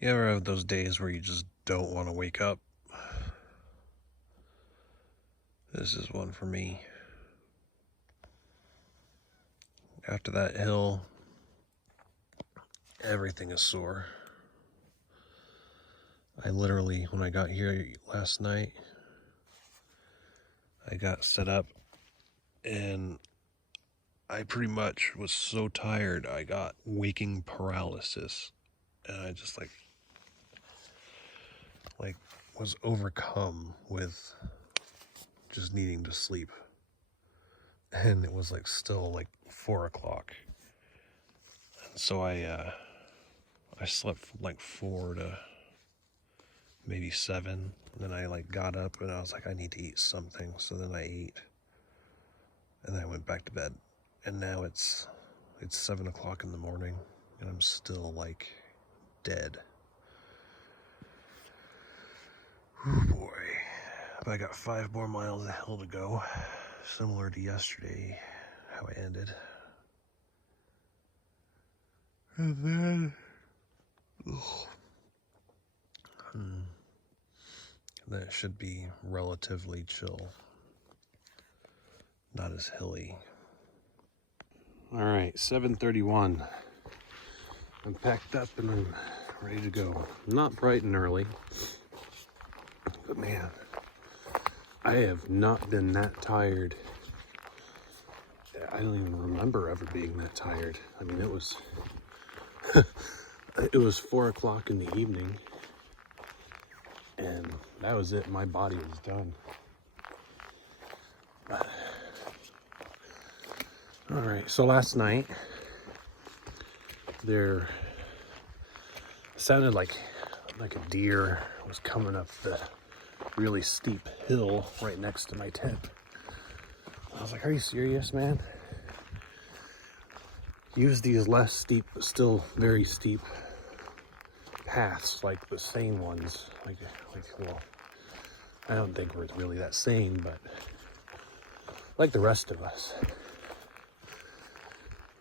You ever have those days where you just don't want to wake up? This is one for me. After that hill, everything is sore. I literally, when I got here last night, I got set up and I pretty much was so tired I got waking paralysis. And I just like was overcome with just needing to sleep. And it was like still like 4 o'clock. And so I slept from like 4 to maybe 7. And then I like got up and I was like, I need to eat something. So then I ate. And then I went back to bed. And now it's 7 o'clock in the morning and I'm still like dead. Oh boy. But I got 5 more miles of hill to go. Similar to yesterday, how I ended. And then that should be relatively chill. Not as hilly. All right, 7:31. I'm packed up and I'm ready to go. I'm not bright and early, but man, I have not been that tired. I don't even remember ever being that tired. I mean, it was it was 4 o'clock in the evening, and that was it. My body was done. All right, so last night there sounded like a deer was coming up the really steep hill right next to my tent. I was like, are you serious, man? Use these less steep but still very steep paths like the sane ones. Well, I don't think we're really that sane, but like the rest of us.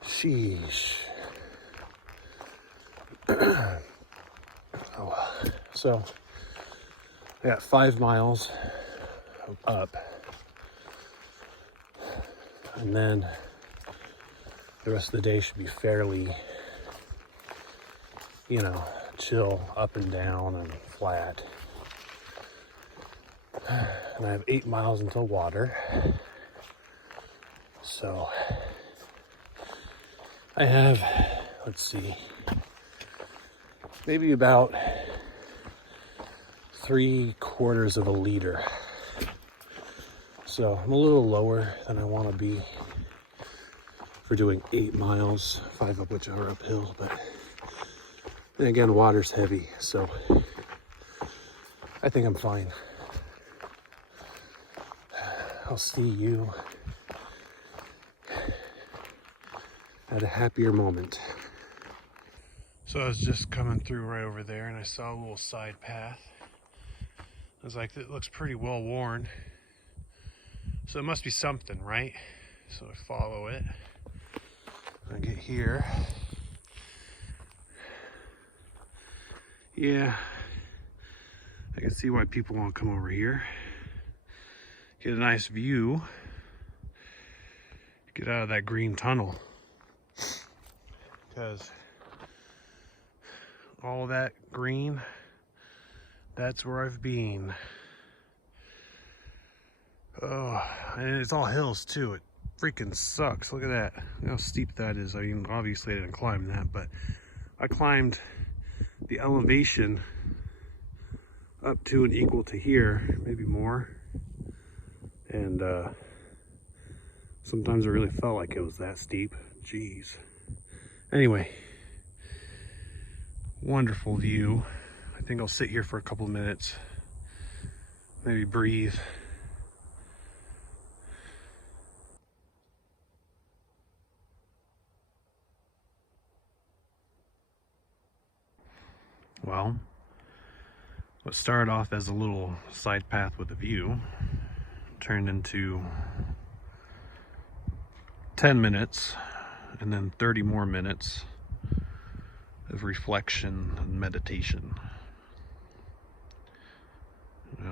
Sheesh. Oh well. So I got 5 miles up, and then the rest of the day should be fairly, chill, up and down and flat. And I have 8 miles until water. So I have, let's see, maybe about 3/4 of a liter. So I'm a little lower than I want to be for doing 8 miles, 5 of which are uphill, but then again, water's heavy, so I think I'm fine. I'll see you at a happier moment. So I was just coming through right over there and I saw a little side path. I was like, it looks pretty well worn. So it must be something, right? So I follow it. I get here. Yeah, I can see why people want to come over here. Get a nice view. Get out of that green tunnel. Because all that green, that's where I've been. Oh, and it's all hills too. It freaking sucks. Look at that. Look how steep that is. I mean, obviously I didn't climb that, but I climbed the elevation up to and equal to here, maybe more. And sometimes it really felt like it was that steep. Jeez. Anyway, wonderful view. I think I'll sit here for a couple of minutes, maybe breathe. Well, what started off as a little side path with a view turned into 10 minutes and then 30 more minutes of of reflection and meditation.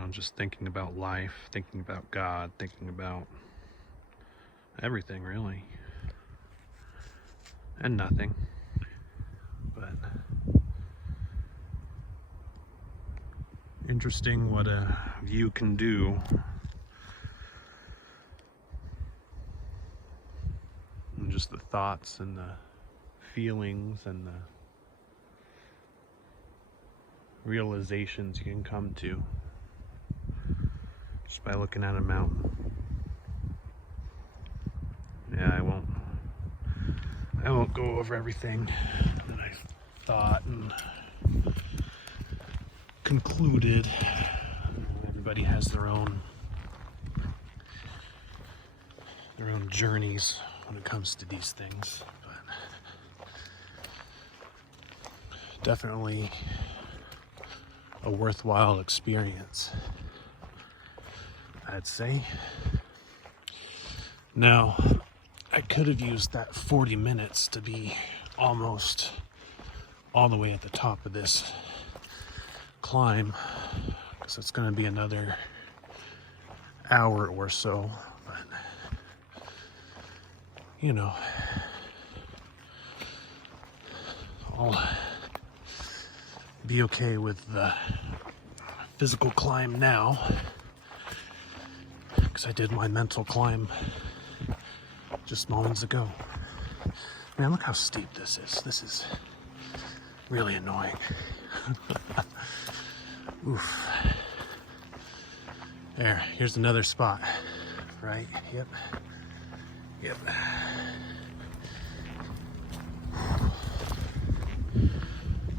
Just thinking about life, thinking about God, thinking about everything really, and nothing. But interesting what a view can do. And just the thoughts and the feelings and the realizations you can come to just by looking at a mountain. Yeah, I won't go over everything that I thought and concluded. Everybody has their own journeys when it comes to these things, but definitely a worthwhile experience, I'd say. Now, I could have used that 40 minutes to be almost all the way at the top of this climb, because it's going to be another hour or so, but you know, I'll be okay with the physical climb now, because I did my mental climb just moments ago. Man, look how steep this is. This is really annoying. Oof. There, here's another spot. Right? Yep.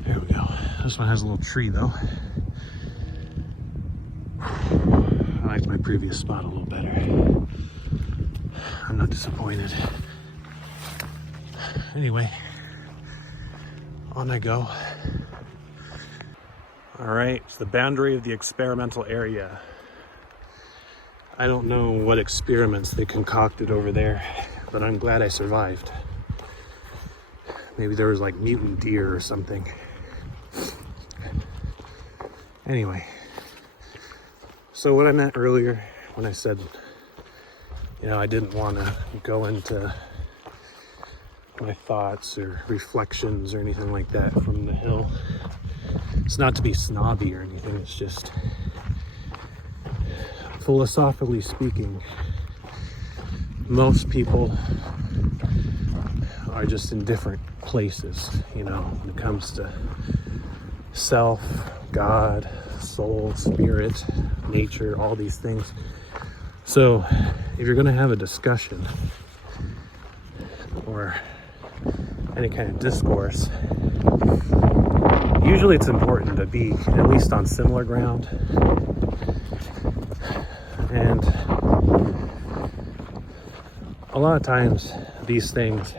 There we go. This one has a little tree though. I like my previous spot a little better. I'm not disappointed. Anyway, on I go. All right, it's the boundary of the experimental area. I don't know what experiments they concocted over there, but I'm glad I survived. Maybe there was like mutant deer or something. Anyway, so what I meant earlier when I said, I didn't want to go into my thoughts or reflections or anything like that from the hill. It's not to be snobby or anything, it's just philosophically speaking, most people are just in different places, when it comes to self, God, soul, spirit, nature, all these things. So if you're going to have a discussion or any kind of discourse, usually it's important to be at least on similar ground. And a lot of times these things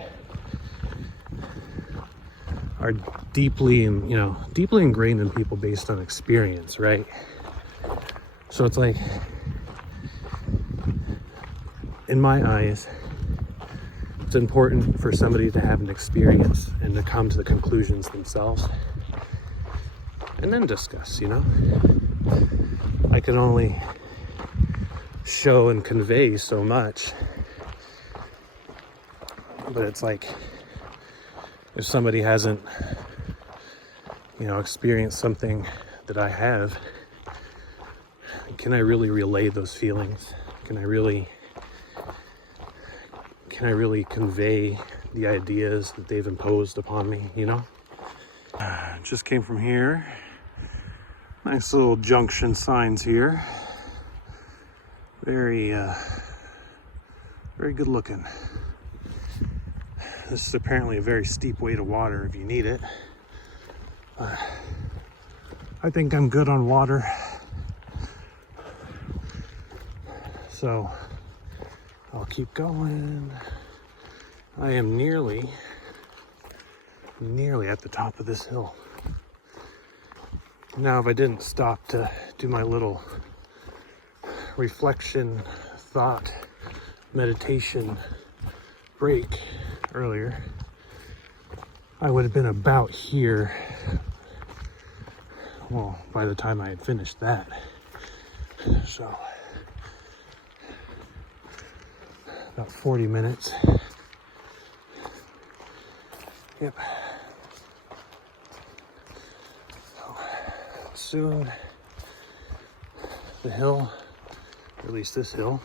are deeply ingrained in people based on experience, right? So it's like, in my eyes, it's important for somebody to have an experience and to come to the conclusions themselves and then discuss, I can only show and convey so much, but it's like, if somebody hasn't, experienced something that I have, can I really relay those feelings? Can I really convey the ideas that they've imposed upon me, Just came from here. Nice little junction signs here. Very good looking. This is apparently a very steep way to water if you need it. I think I'm good on water. So I'll keep going. I am nearly at the top of this hill. Now, if I didn't stop to do my little reflection, thought, meditation break earlier, I would have been about here. Well, by the time I had finished that. So, about 40 minutes. Yep. So, soon the hill, or at least this hill,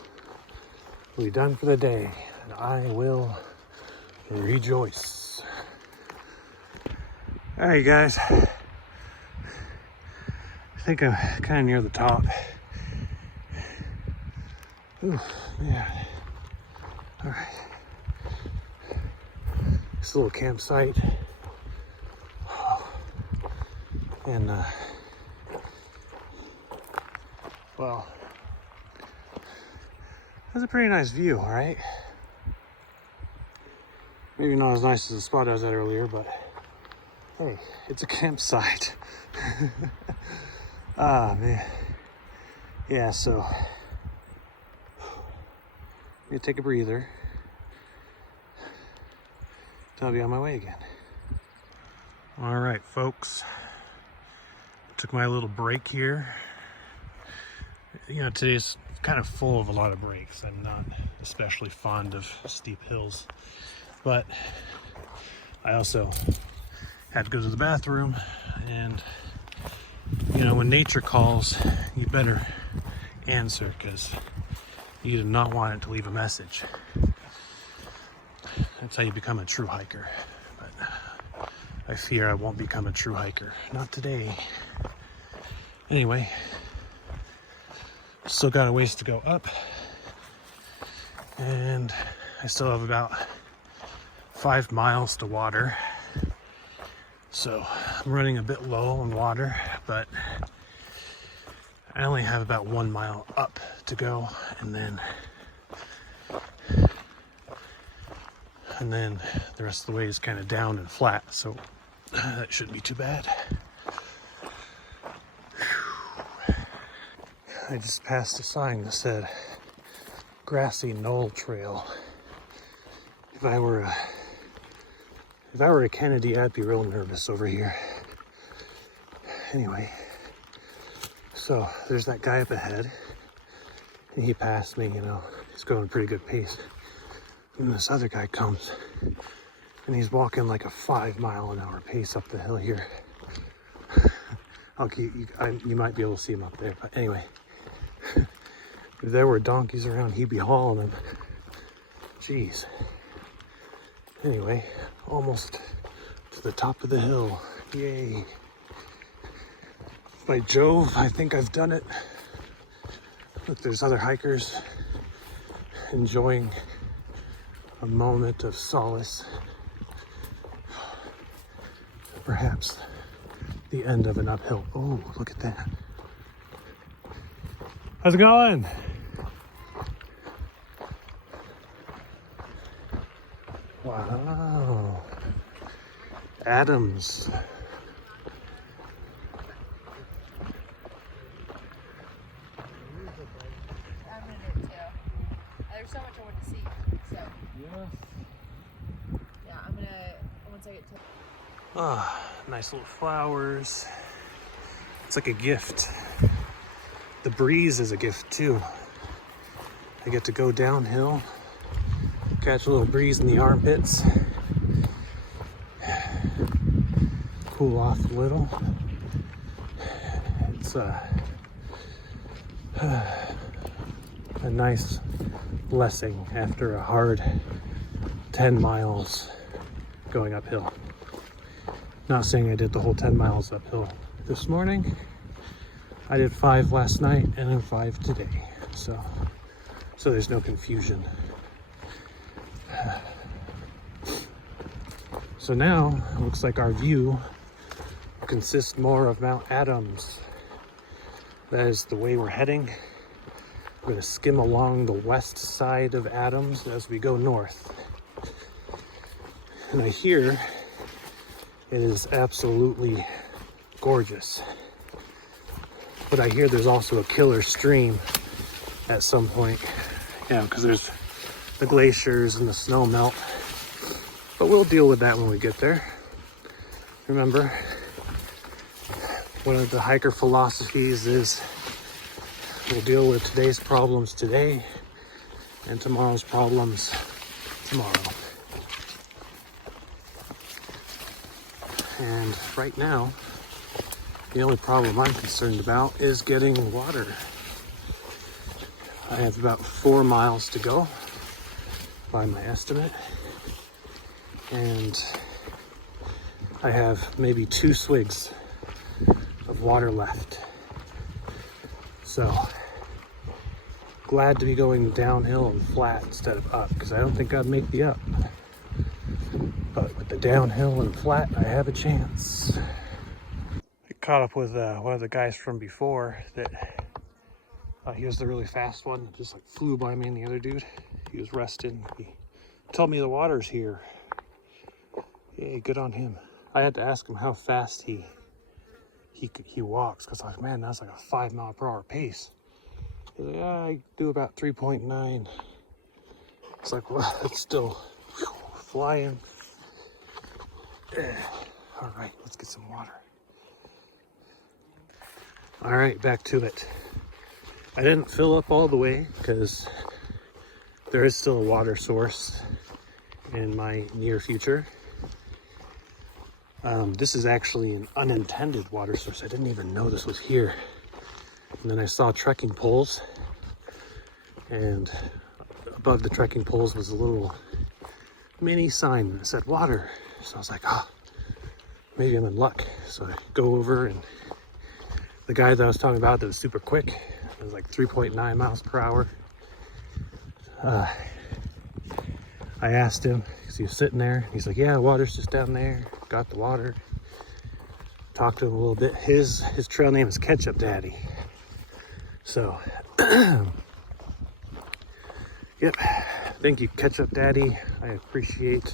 will be done for the day, and I will rejoice. All right, guys. I think I'm kind of near the top. Ooh, yeah. All right. This little campsite. And, well, that's a pretty nice view, all right? Maybe not as nice as the spot I was at earlier, but hey, it's a campsite. Ah, man. Yeah, so I'm gonna take a breather. I'll be on my way again. All right, folks. Took my little break here. You know, today's kind of full of a lot of breaks. I'm not especially fond of steep hills, but I also had to go to the bathroom, and you know, when nature calls, you better answer, because you do not want it to leave a message. That's how you become a true hiker. But I fear I won't become a true hiker. Not today. Anyway, still got a ways to go up, and I still have about 5 miles to water. So I'm running a bit low on water, but I only have about 1 mile up to go, and then the rest of the way is kind of down and flat, so that shouldn't be too bad. I just passed a sign that said grassy knoll trail. If I were a Kennedy, I'd be real nervous over here. Anyway, so there's that guy up ahead, and he passed me, you know, he's going a pretty good pace. And this other guy comes, and he's walking like a 5 mile an hour pace up the hill here. You might be able to see him up there, but anyway, if there were donkeys around, he'd be hauling them. Jeez. Anyway, almost to the top of the hill. Yay. By Jove, I think I've done it. Look, there's other hikers enjoying a moment of solace. Perhaps the end of an uphill. Oh, look at that. How's it going? Wow. Adams. I'm gonna do it too. There's so much I want to see. So yeah, I'm gonna once I get to. Ah, nice little flowers. It's like a gift. The breeze is a gift too. I get to go downhill, catch a little breeze in the armpits, cool off a little. It's a nice blessing after a hard 10 miles going uphill. Not saying I did the whole 10 miles uphill this morning. I did 5 last night and then 5 today. So there's no confusion. So now it looks like our view consists more of Mount Adams. That is the way we're heading. We're going to skim along the west side of Adams as we go north. And I hear it is absolutely gorgeous. But I hear there's also a killer stream at some point. Yeah, because there's the glaciers and the snow melt. But we'll deal with that when we get there. remember, one of the hiker philosophies is we'll deal with today's problems today and tomorrow's problems tomorrow. And right now, the only problem I'm concerned about is getting water. I have about 4 miles to go by my estimate, and I have maybe 2 swigs of water left. So glad to be going downhill and flat instead of up, because I don't think I'd make the up. But with the downhill and flat, I have a chance. I caught up with one of the guys from before that he was the really fast one, just like flew by me and the other dude. He was resting. He told me the water's here. Hey, good on him. I had to ask him how fast he walks, because I was like, man, that's like a 5 mile per hour pace. He's like, yeah, I do about 3.9. It's like, well, it's still flying. All right, let's get some water. All right, back to it. I didn't fill up all the way because there is still a water source in my near future. This is actually an unintended water source. I didn't even know this was here. And then I saw trekking poles, and above the trekking poles was a little mini sign that said water. So I was like, oh, maybe I'm in luck. So I go over, and the guy that I was talking about that was super quick, it was like 3.9 miles per hour. I asked him, because he was sitting there. He's like, yeah, water's just down there. Got the water. Talked to him a little bit. His trail name is Ketchup Daddy. So, yep. Thank you, Ketchup Daddy. I appreciate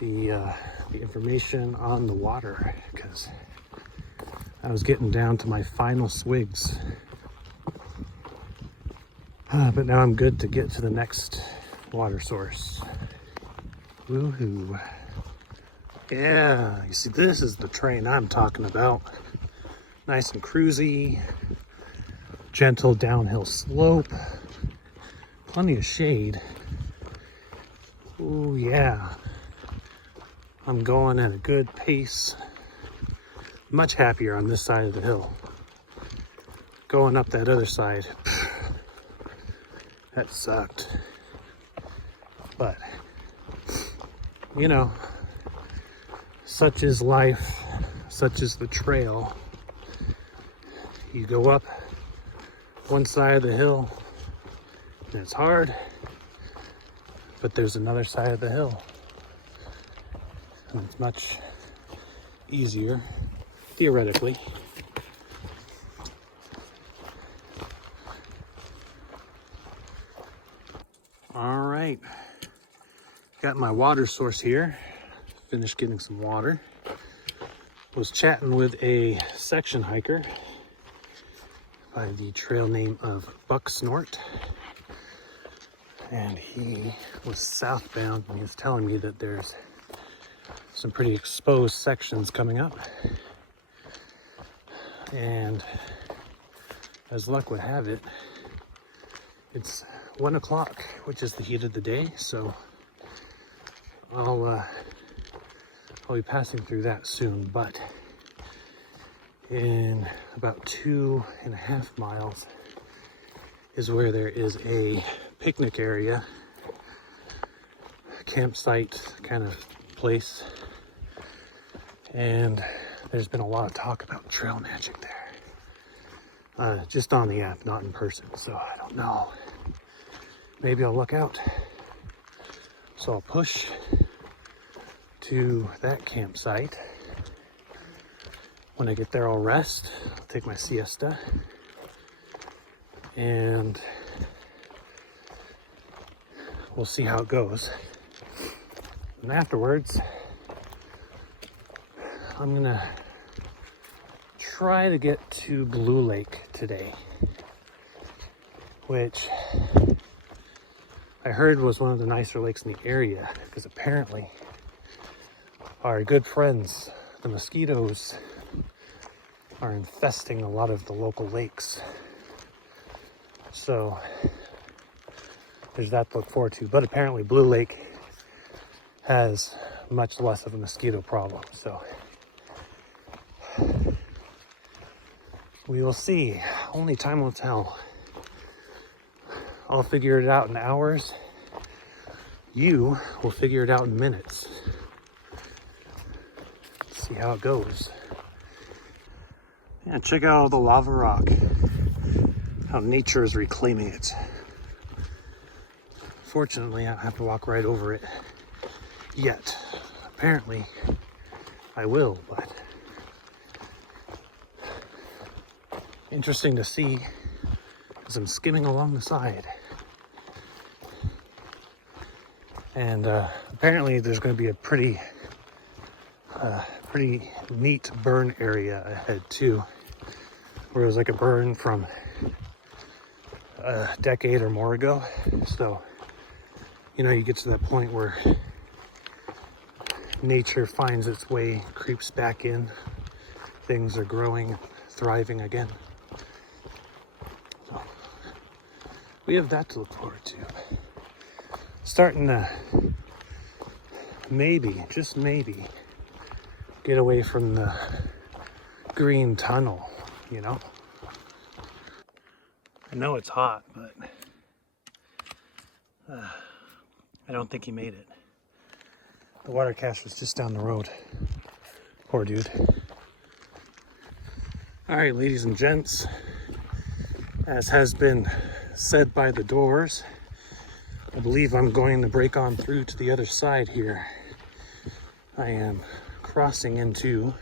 the information on the water, because I was getting down to my final swigs. But now I'm good to get to the next water source. Woohoo. Yeah, you see, this is the terrain I'm talking about. Nice and cruisy, gentle downhill slope, plenty of shade. Oh yeah, I'm going at a good pace. Much happier on this side of the hill. Going up that other side, that sucked. But, you know, such is life, such is the trail. You go up one side of the hill and it's hard, but there's another side of the hill and it's much easier, theoretically. All right, got my water source here. Finished getting some water. Was chatting with a section hiker by the trail name of Buck Snort, and he was southbound, and he was telling me that there's some pretty exposed sections coming up, and as luck would have it, it's 1 o'clock, which is the heat of the day, so I'll be passing through that soon. But in about 2.5 miles is where there is a picnic area, campsite kind of place, and there's been a lot of talk about trail magic there, just on the app, not in person, so I don't know. Maybe I'll look out. So I'll push to that campsite. When I get there, I'll rest, I'll take my siesta, and we'll see how it goes. And afterwards, I'm gonna try to get to Blue Lake today, which I heard was one of the nicer lakes in the area, because apparently our good friends, the mosquitoes, are infesting a lot of the local lakes. So there's that to look forward to. But apparently Blue Lake has much less of a mosquito problem. So we will see. Only time will tell. I'll figure it out in hours. You will figure it out in minutes. See how it goes. Yeah, check out all the lava rock. How nature is reclaiming it. Fortunately, I don't have to walk right over it yet. Apparently, I will, but interesting to see as I'm skimming along the side. And apparently there's going to be a pretty neat burn area ahead too, where it was like a burn from a decade or more ago. So, you know, you get to that point where nature finds its way, creeps back in, things are growing, thriving again. So we have that to look forward to. Starting to maybe, just maybe, get away from the green tunnel, you know? I know it's hot, but I don't think he made it. The water cache was just down the road. Poor dude. All right, ladies and gents, as has been said by the doors, I believe I'm going to break on through to the other side here. I am crossing into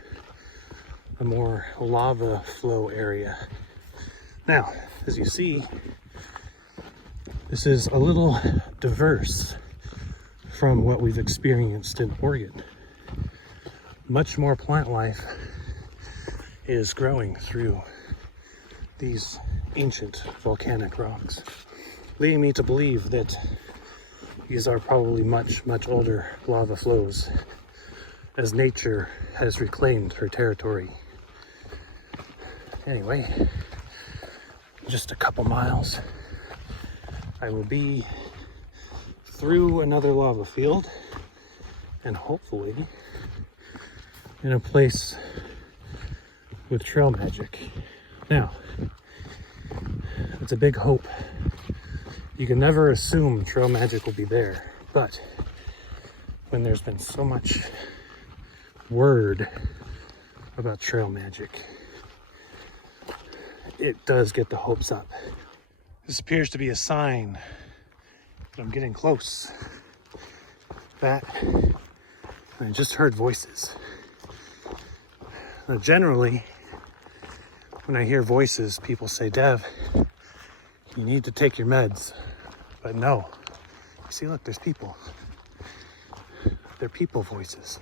a more lava flow area. Now, as you see, this is a little diverse from what we've experienced in Oregon. Much more plant life is growing through these ancient volcanic rocks, leading me to believe that these are probably much older lava flows, as nature has reclaimed her territory. Anyway, just a couple miles, I will be through another lava field and hopefully in a place with trail magic. Now, it's a big hope. You can never assume trail magic will be there, but when there's been so much word about trail magic, it does get the hopes up. This appears to be a sign that I'm getting close. That, I just heard voices. Now, generally, when I hear voices, people say, Dev, you need to take your meds. But no. You see, look, there's people. They're people voices.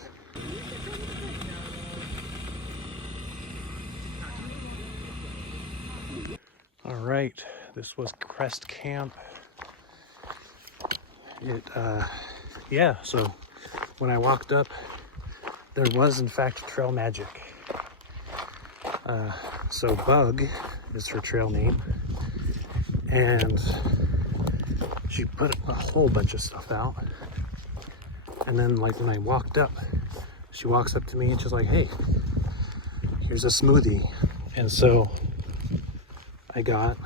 All right, this was Crest Camp. Yeah, so when I walked up, there was in fact trail magic. So Bug is her trail name, and she put a whole bunch of stuff out. And then like when I walked up, she walks up to me and she's like, hey, here's a smoothie. And so I got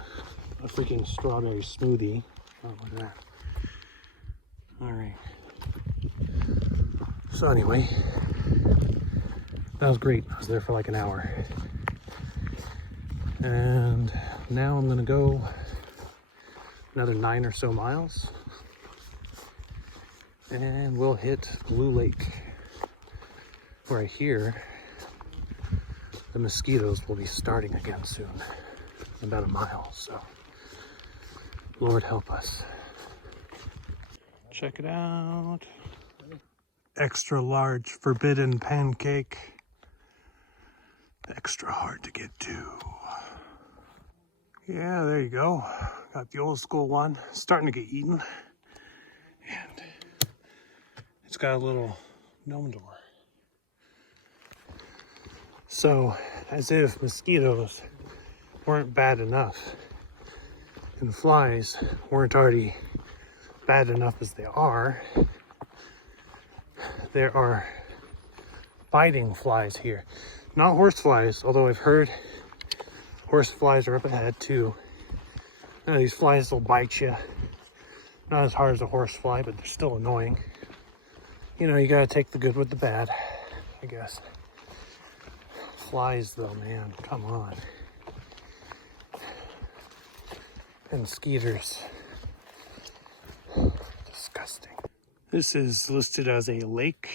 a freaking strawberry smoothie. Oh, look at that. All right. So anyway, that was great. I was there for like an hour. And now I'm gonna go another 9 or so miles and we'll hit Blue Lake, where I hear the mosquitoes will be starting again soon, in about a mile. So Lord help us. Check it out. Extra large forbidden pancake. Extra hard to get to. Yeah, there you go. Got the old school one. Starting to get eaten. And it's got a little gnome door. So, as if mosquitoes weren't bad enough and flies weren't already bad enough as they are, there are biting flies here. Not horse flies, although I've heard horse flies are up ahead too. Now, these flies will bite you. Not as hard as a horse fly, but they're still annoying. You know, you gotta take the good with the bad, I guess. Flies though, man, come on. And mosquitoes. Disgusting. This is listed as a lake.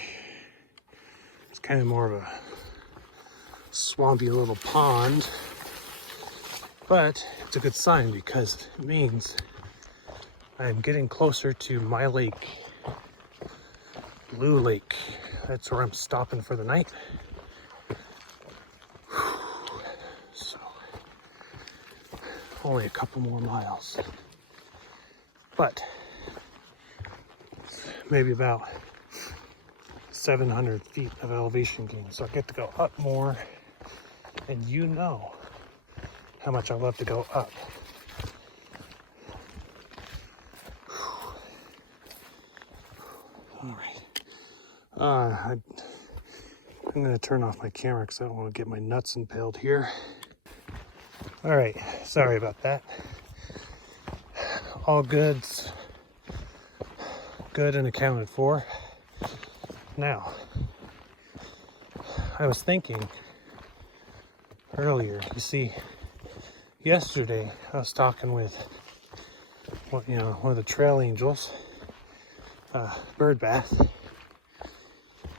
It's kind of more of a swampy little pond. But it's a good sign because it means I'm getting closer to my lake. Blue Lake. That's where I'm stopping for the night. So, only a couple more miles. But maybe about 700 feet of elevation gain. So I get to go up more. And you know how much I love to go up. All right. I'm going to turn off my camera because I don't want to get my nuts impaled here. All right. Sorry about that. All goods good and accounted for. Now, I was thinking earlier, you see, yesterday I was talking with one of the trail angels, Bird Bath,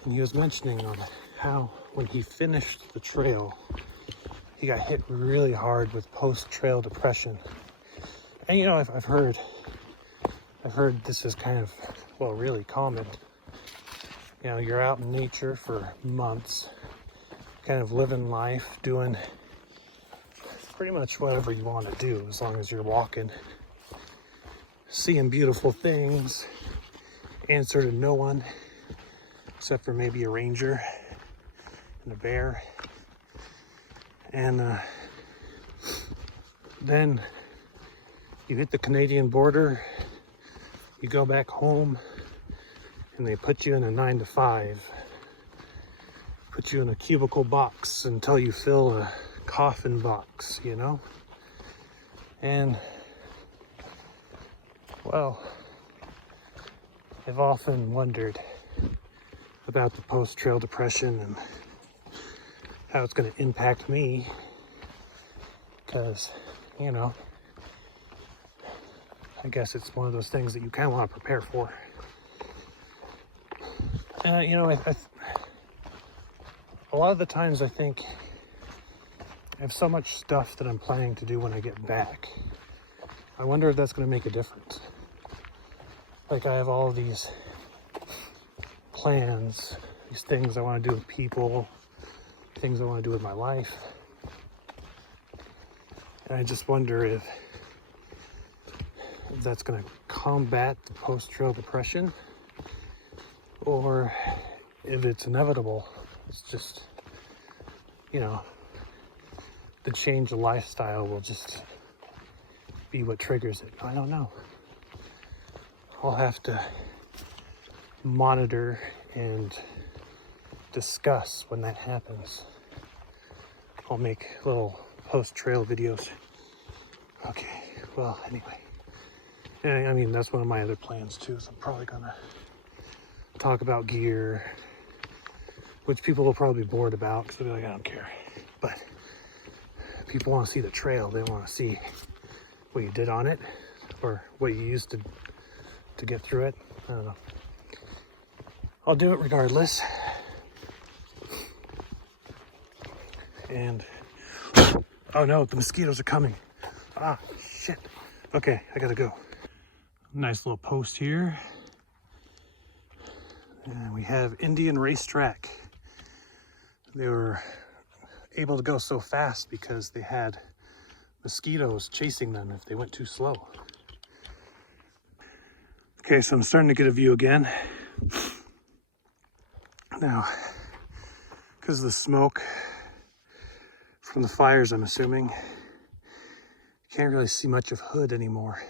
and he was mentioning on how when he finished the trail, he got hit really hard with post-trail depression. And you know, I've heard this is kind of, well, really common. You know, you're out in nature for months, kind of living life, doing pretty much whatever you want to do, as long as you're walking, seeing beautiful things, answer to no one, except for maybe a ranger and a bear. And then you hit the Canadian border, you go back home, and they put you in a 9-to-5, put you in a cubicle box until you fill a coffin box, you know? And, well, I've often wondered about the post-trail depression and how it's going to impact me, because, you know, I guess it's one of those things that you kind of want to prepare for. You know, a lot of the times I think I have so much stuff that I'm planning to do when I get back. I wonder if that's going to make a difference. Like, I have all of these plans, these things I want to do with people, things I want to do with my life. And I just wonder if that's going to combat the post-trail depression, or if it's inevitable. It's just, you know, the change of lifestyle will just be what triggers it. I don't know. I'll have to monitor and discuss when that happens. I'll make little post-trail videos. Okay, well, anyway. And I mean, that's one of my other plans too, so I'm probably gonna talk about gear, which people will probably be bored about because they'll be like, I don't care. But people want to see the trail. They want to see what you did on it or what you used to get through it. I don't know. I'll do it regardless. And oh no, the mosquitoes are coming. Ah, shit. Okay, I gotta go. Nice little post here. And we have Indian Racetrack. They were able to go so fast because they had mosquitoes chasing them if they went too slow. Okay, so I'm starting to get a view again. Now, because of the smoke, from the fires, I'm assuming. Can't really see much of hood anymore.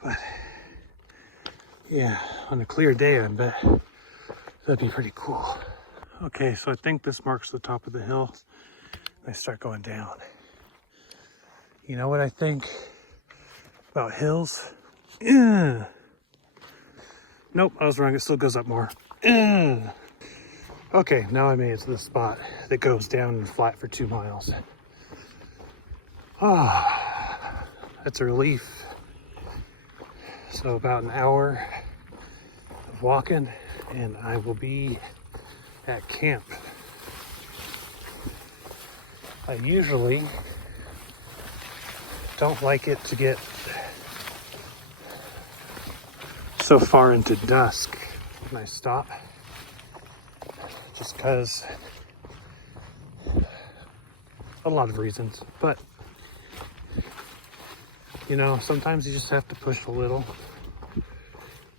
But yeah, on a clear day, I bet that'd be pretty cool. Okay, so I think this marks the top of the hill. I start going down. You know what I think about hills? Ugh. Nope, I was wrong. It still goes up more. Ugh. Okay, now I made it to the spot that goes down and flat for 2 miles. Ah, that's a relief. So about an hour of walking and I will be at camp. I usually don't like it to get so far into dusk when I stop, just because a lot of reasons, but you know, sometimes you just have to push a little,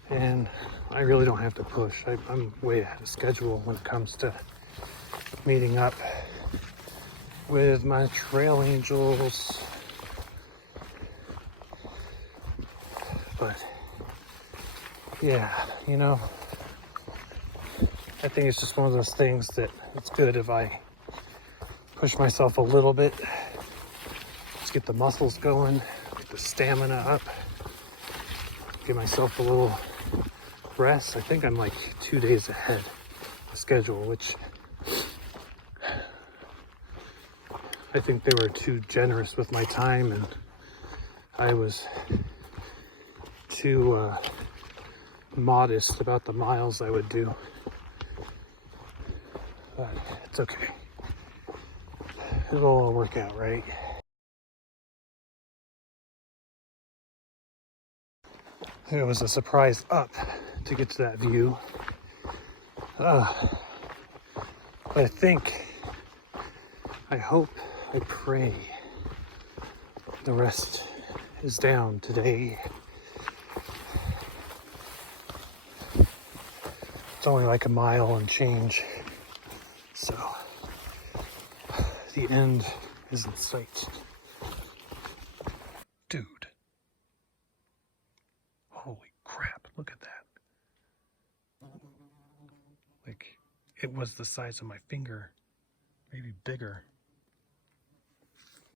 and I really don't have to push. I'm way ahead of schedule when it comes to meeting up with my trail angels. But yeah, you know, I think it's just one of those things that it's good if I push myself a little bit. Just get the muscles going, get the stamina up, give myself a little rest. I think I'm like 2 days ahead of schedule, which I think they were too generous with my time, and I was too modest about the miles I would do. But it's okay. It'll all work out, right? It was a surprise up to get to that view. But I think, I hope, I pray the rest is down today. It's only like a mile and change, so the end is in sight. Dude. Holy crap, look at that. Like, it was the size of my finger, maybe bigger.